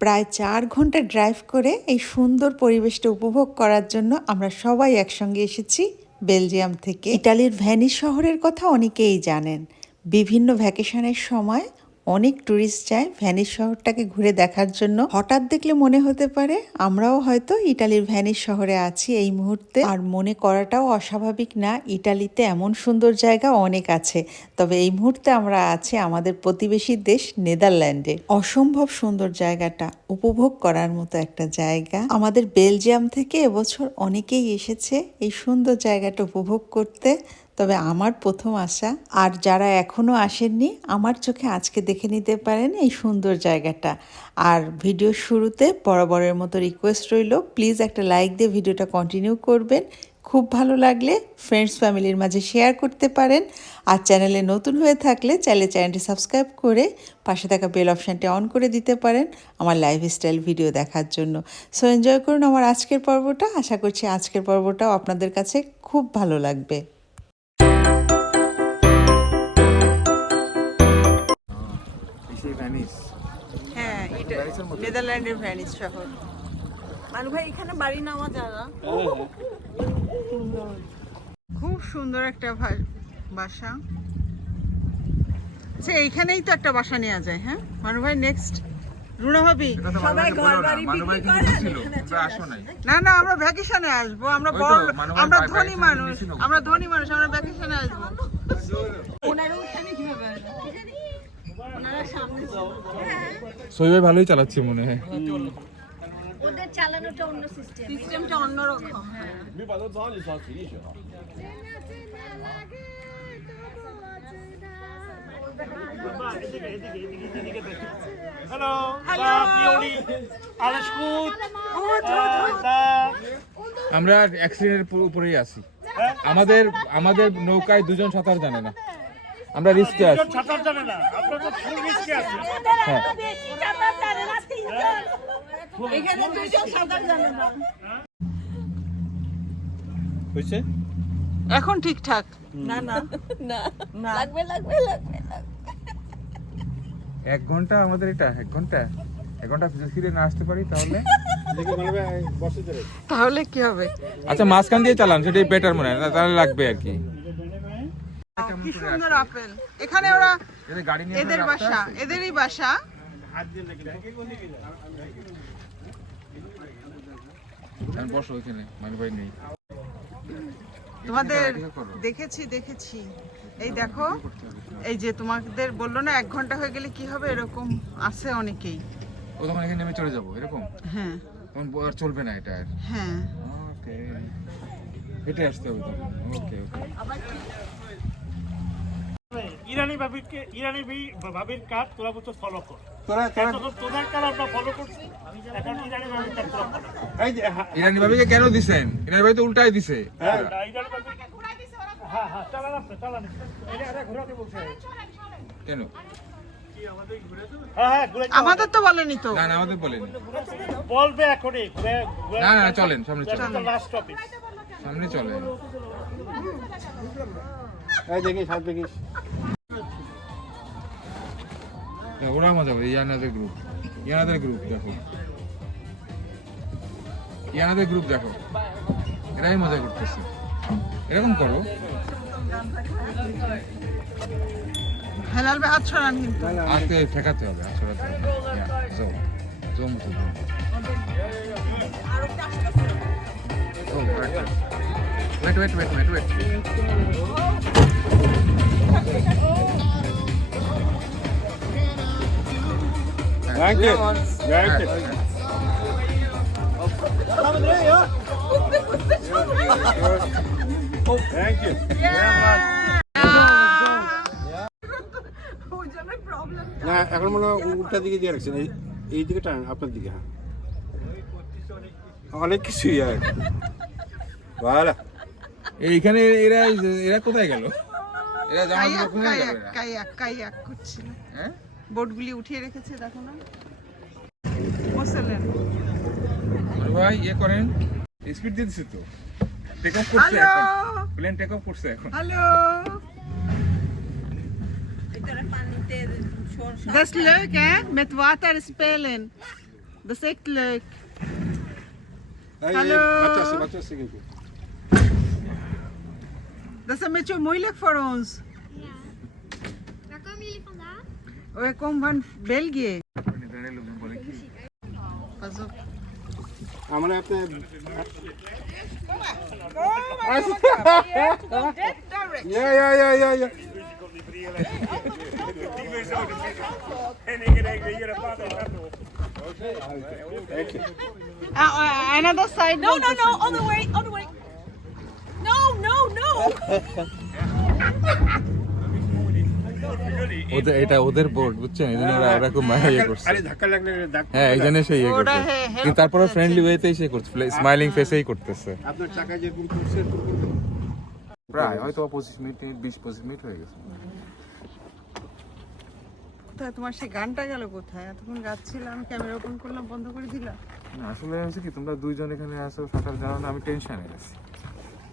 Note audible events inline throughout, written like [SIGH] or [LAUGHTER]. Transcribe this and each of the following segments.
প্রায় চার ঘণ্টা ড্রাইভ করে এই সুন্দর পরিবেশটা উপভোগ করার জন্য আমরা সবাই একসঙ্গে এসেছি বেলজিয়াম থেকে। ইটালির ভ্যানিস শহরের কথা অনেকেই জানেন। বিভিন্ন ভ্যাকেশনের সময় অনেক ট্যুরিস্ট যায় ভ্যানিস শহরটাকে ঘুরে দেখার জন্য। হঠাৎ দেখলে মনে হতে পারে আমরাও হয়তো ইটালির ভ্যানিস শহরে আছি এই মুহূর্তে। আর মনে করাটাও অস্বাভাবিক না, ইটালিতে এমন সুন্দর জায়গা অনেক আছে। তবে এই মুহূর্তে আমরা আছি আমাদের প্রতিবেশী দেশ নেদারল্যান্ডে। অসম্ভব সুন্দর জায়গাটা, উপভোগ করার মতো একটা জায়গা। আমাদের বেলজিয়াম থেকে এবছর অনেকেই এসেছে এই সুন্দর জায়গাটা উপভোগ করতে। তবে আমার প্রথম আশা, আর যারা এখনও আসেননি, আমার চোখে আজকে দেখে নিতে পারেন এই সুন্দর জায়গাটা। আর ভিডিও শুরুতে বরাবরের মতো রিকোয়েস্ট রইল প্লিজ একটা লাইক দিয়ে ভিডিওটা কন্টিনিউ করবেন। খুব ভালো লাগলে ফ্রেন্ডস ফ্যামিলির মাঝে শেয়ার করতে পারেন। আর চ্যানেলে নতুন হয়ে থাকলে চাইলে চ্যানেলটি সাবস্ক্রাইব করে পাশে থাকা বেল অপশানটি অন করে দিতে পারেন আমার লাইফস্টাইল ভিডিও দেখার জন্য। সো এনজয় করুন আমার আজকের পর্বটা। আশা করছি আজকের পর্বটাও আপনাদের কাছে খুব ভালো লাগবে। ভ্যানিস হ্যাঁ এটা নেদারল্যান্ডের ভ্যানিস শহর। মানু ভাই এখানে বাড়ি নেওয়া যায় না খুব সুন্দর একটা ভা- বাসা। আচ্ছা এইখানেই তো একটা বাসা নেওয়া যায় হ্যাঁ? মানু ভাই নেক্সট রুনা ভাবি? সবাই ঘর বাড়ি বিক্রি করে না না আমরা ভ্যাকেশনে আসব। আমরা বড় আমরা ধনী মানুষ। আমরা ধনী মানুষ আমরা ভ্যাকেশনে আসব। ওনারা ওখানে কীভাবে সইভাই ভালোই চালাচ্ছে মনে হয়। ওদের চালানোটা অন্য সিস্টেম সিস্টেমটা অন্যরকম হ্যাঁ. আমরা অ্যাক্সিডেন্টের উপরেই আছি। আমাদের আমাদের নৌকায় দুজন সাঁতার জানে না। আমরা রিস্কে আছি দুজন সাঁতার জানে না। আপনার তো ফুল রিস্কে আছে। হ্যাঁ। এখানে হয়েছে? ঠিকঠাক। না না। না। না। লাগবে লাগবে এক ঘণ্টা আমাদের এটা এক ঘণ্টা। এক ঘণ্টা ফিরে না আসতে পারি তাহলে? তাহলে কি হবে? আচ্ছা মাঝখান দিয়ে চালান সেটাই বেটার মনে হয় না তাহলে লাগবে আর কি। কি সুন্দর আপেল। এখানে ওরা এদের বাসা এদেরই বাসা। ভাই নেই। তোমাদের দেখেছি দেখেছি। এই দেখো এই যে তোমাদের বলল না এক ঘণ্টা হয়ে গেলে কি হবে? এরকম আছে অনেকেই। ও তখন এখানে নেমে চলে যাব এরকম? হ্যাঁ। তখন আর চলবে না এটা হ্যাঁ। ওকে হেঁটে আসতে হবে ওকে ওকে ইরানি ভাবিকে ইরানি ভাবির কাজ তোরা বলতো ফলো কর। তোরা তোরা তখন কাজ আমরা ফলো করছি। এখন ইরানি ভাবিকে কেন দিছেন? ইরানি ভাবি তো উল্টাই দিছে। হ্যাঁ। হ্যাঁ বলছে। কেন? হ্যাঁ হ্যাঁ আমাদের তো বলেনি তো। না না আমাদের বলেনি। বলবে এখনই না না চলেন সামনে চলেন। লাস্ট টপিক সামনে চলেন। হ্যাঁ, ওরা মজা করে ইয়ানাদের গ্রুপ ইয়ানাদের গ্রুপ দেখো ইয়ানাদের গ্রুপ দেখো এরাই মজা করতেছে এরকম করো হেলাল বে হাত ছড়ান কিন্তু আজকে ঠেকাতে হবে আসরাতে হবে জো জো মতো wait wait wait Thank you. Thank you. Thank you. না এখন মনে হয় উল্টা দিকে দিয়ে রাখছেন এই এই দিকে টান আপনার দিকে হ্যাঁ অনেক কিছুই আর ভালো এইখানে এরা এরা কোথায় গেল এরা জামা কোথায় গেল? কায়াক কায়াক করছিল হ্যাঁ বোটগুলি উঠিয়ে রেখেছে দেখো না ভাই ইয়ে করেন স্পিড দিয়ে দিছে তো টেক অফ করছে এখন প্লেন টেক অফ করছে এখন হ্যালো এখানে পানিতে সরষা Das ist leuk, hè? Met water spelen. Das ist echt leuk. এই, এই, Hallo. বাচ্চা আছে বাচ্চা আছে কিন্তু Dat is een beetje moeilijk voor ons. We komen van België. Pas op. আমার আপনার Ja, ja, ja, ja, ja. En ik denk dat hier een paar dagen Okay. Uh, uh, another side. No, no, no. On the way. On the way. No, no, no. [LAUGHS] ওদের এটা ওদের board বুঝছেন? এই জন্য ওরা ওরকম ইয়ে করছে। আরে ধাক্কা লাগলে দাগ হ্যাঁ এই জন্য সে ইয়ে করছে। কিন্তু তারপরে ফ্রেন্ডলি ওয়েতেই সে করছে স্মাইলিং ফেসেই করতেছে। আপনার চাকা যেরকম করছে প্রায় হয়তো পঁচিশ মিনিট বিশ পঁচিশ মিনিট হয়ে গেছে। কোথায় তোমার সেই গানটা গেল কোথায়? এতক্ষণ গাচ্ছিলাম ক্যামেরা ওপেন করলাম বন্ধ করে দিলাম না আসলে হচ্ছে কি তোমরা দুইজন এখানে আসো সাঁতার জানো না আমি টেনশনে গেছি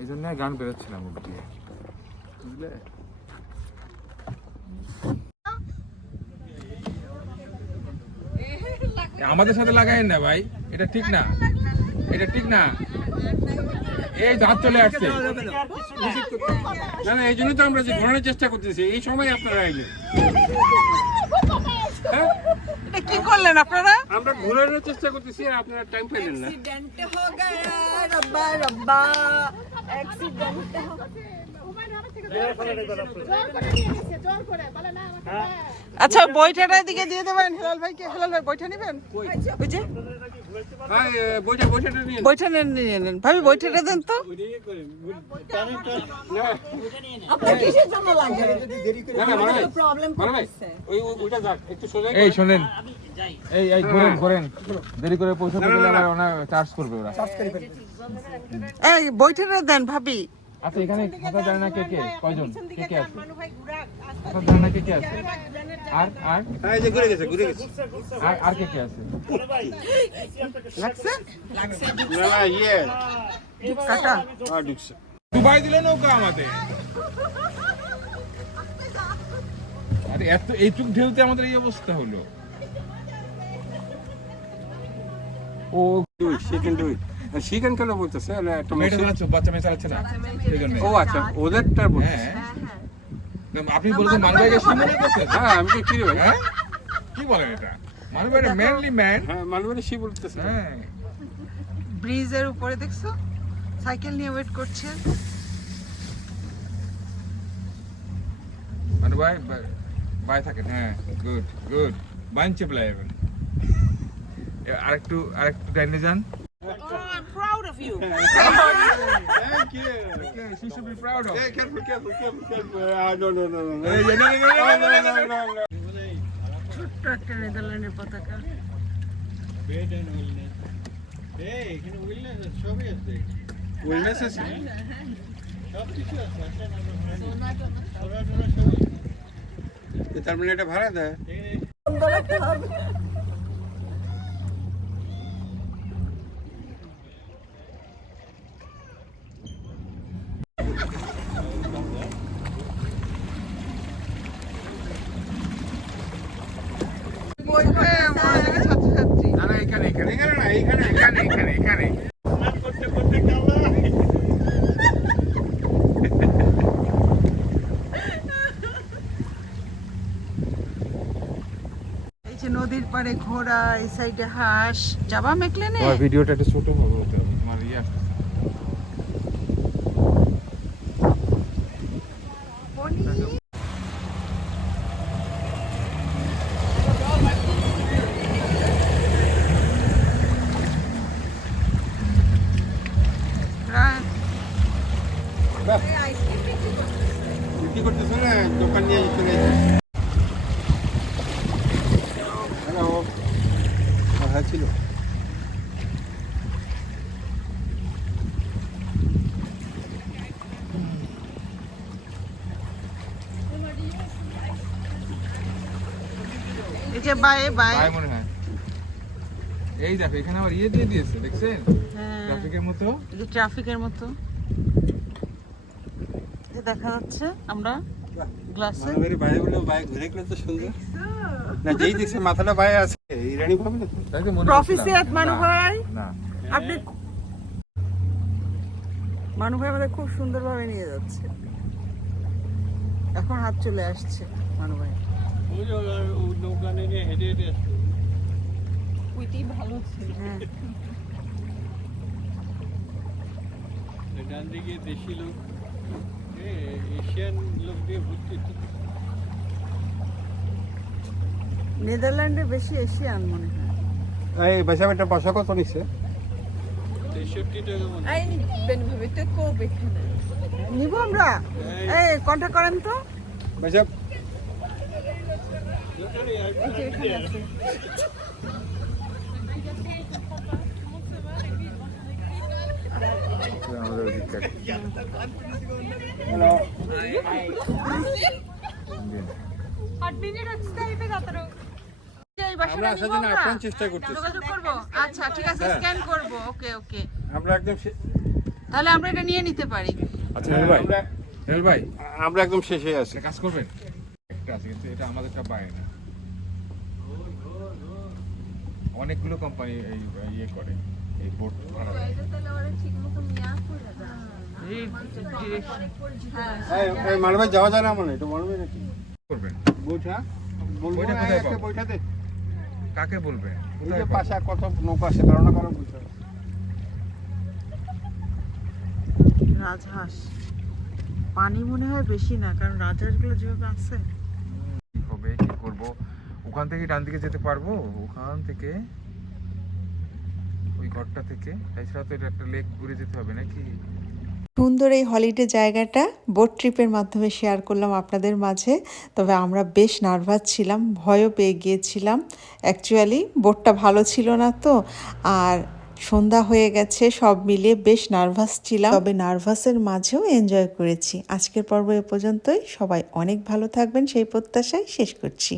এই জন্য গান বেরোচ্ছিলাম বুঝলে? আমাদের সাথে লাগাই না ভাই এটা ঠিক না। এটা ঠিক না। এই দাঁত চলে আসছে। না না এই জন্য তো আমরা যে ঘোরানোর চেষ্টা করতেছি এই সময় আপনারা আইলেন। হ্যাঁ? এটা কি করলেন আপনারা? আমরা ঘোরানোর চেষ্টা করতেছি আর আপনারা টাইম পেলেন না। রব্বা রব্বা। আচ্ছা বইটাটা দিকে দিয়ে দেবেন হেলাল ভাইকে। হেলাল ভাই বইটা নেবেন? এ, বইটা নিয়ে নেন নিয়ে নেন। ভাবি বইটাটা দেন তো। না আপনার জন্য লাগবে না না ভাই ওই ওই- ওইটা যাক একটু সোজা এই শোনেন। এই এই ঘোরেন ঘোরেন। দেরি করে পৌঁছাতে গেলে আবার ওনা চার্জ করবে ওরা। এই বইটাটা দেন ভাবি। আচ্ছা এখানে খাতা জানে না কে কে? কয়জন? কে কে আছে? খাতা জানে না কে কে আছে? আর আর? হ্যাঁ এই যে ঘুরে গেছে ঘুরে গেছে। আর আর কে কে আছে? লাগছে? না না ইয়ে। কাটা হ্যাঁ ঢুকছে। দুবাই দিলে নৌকা আমাদের। আরে এত এইটুক ঢেউতে আমাদের এই অবস্থা হলো। ও দুই সেকেন্ড দুই। সেকেন্ড কেন বলতেছে? একটা চালাচ্ছে বাচ্চা মেয়ে চালাচ্ছে। না ও আচ্ছা ওদেরটা বলতেছে হ্যাঁ আপনি বলছেন মানবাইকে কি করছেন হ্যাঁ আমি কি রে হ্যাঁ? কি বলেন এটা? মানবাই ম্যানলি ম্যান হ্যাঁ মানবাড়ি সে বলতেছে। হ্যাঁ। ব্রিজের উপরে দেখছ? সাইকেল নিয়ে ওয়েট করছে। মানবাই বাই থাকেন। হ্যাঁ গুড গুড বাঞ্চে প্লাইবেন আরেকটু আরেকটু ডাইনে যান। I'm proud of you. Thank you. Okay, she should be proud of. Hey, careful, careful, careful, careful. Ah, no, no, no, no, no. Hey, no, no, no, no, no, no, no, no. ছোট্ট একটা নেদারল্যান্ডের পতাকা Wellness আছে? এ তার মানে এটা ভাড়া দেয় ঘোড়া এই সাইডে হাঁস যাবা মেকলেনে? তোমার ভিডিওটা একটু ছোট হবে হতে হবে তোমার ইয়ে আসতেছে প্রায় বিক্রি করতেছে না দোকান নিয়ে চলে যাচ্ছে হ্যালো হ্যাঁ ছিল এই যে বায়ে বায়ে। ভাই মনে হয়। এই দেখো এখানে আবার ইয়ে দিয়ে দিয়েছে দেখছেন? হ্যাঁ। ট্রাফিকের মতো। এই ট্রাফিকের মতো। যে দেখা যাচ্ছে আমরা গ্লাসে মানবাড়ি বাইরে ঘুরে গেলে তো সুন্দর না যেই দেখছে মাথাটা বাইরে আছে ইরানি ভাবে না মনে প্রফিসিয়াত মানু ভাই না আপনি মানু ভাই আমাদের খুব সুন্দরভাবে নিয়ে যাচ্ছে। এখন হাত চলে আসছে মানু ভাই হ্যাঁ ডান দিকে দেশি লোক এশিয়ান লোক দিয়ে ভর্তি নেদারল্যান্ডে বেশি এশিয়ান মনে হয় এই বেটা পয়সা কত নিচ্ছে তেষট্টি টাকা মনে এই নিব আমরা। এই। কন্ট্যাক্ট করেন তো। বেসা আমাদের। আমরা আসার জন্য আপ্রাণ চেষ্টা করতেছি। আচ্ছা ঠিক আছে স্ক্যান করব। ওকে ওকে। আমরা একদম তাহলে আমরা এটা নিয়ে নিতে পারি। আচ্ছা ভাই। ভাই। আমরা একদম শেষে আছি। কাজ করবেন? একটা আছে কিন্তু এটা আমাদেরটা পায় না। অনেকগুলো কোম্পানি এই ইয়ে করে এই বোর্ড ভাড়া যাওয়া যায় না মনে এটা মানবে নাকি? করবেন বৈঠা? বলব না, একটা বৈঠাতে কাকে বলবেন যে পাবো? পাশে আর কত নৌকা আছে কারও না কারও বৈঠা। রাজহাঁস। পানি মনে হয় বেশি না কারণ রাজহাঁসগুলো যেভাবে আছে করব। ওখান থেকে ডান দিকে যেতে পারব? ওখান থেকে ওই ঘরটা থেকে। তাছাড়া তো এটা একটা লেক ঘুরে যেতে হবে নাকি? সুন্দর এই হলিডে জায়গাটা। বোট ট্রিপের মাধ্যমে শেয়ার করলাম আপনাদের মাঝে। তবে আমরা বেশ নার্ভাস ছিলাম, ভয়ও পেয়ে গিয়েছিলাম। অ্যাকচুয়ালি বোটটা ভালো ছিল না তো। আর সন্ধ্যা হয়ে গেছে, সব মিলিয়ে বেশ নার্ভাস ছিলাম। তবে নার্ভাসের মাঝেও এনজয় করেছি। আজকের পর্ব এ পর্যন্তই। সবাই অনেক ভালো থাকবেন। সেই প্রত্যাশায় শেষ করছি।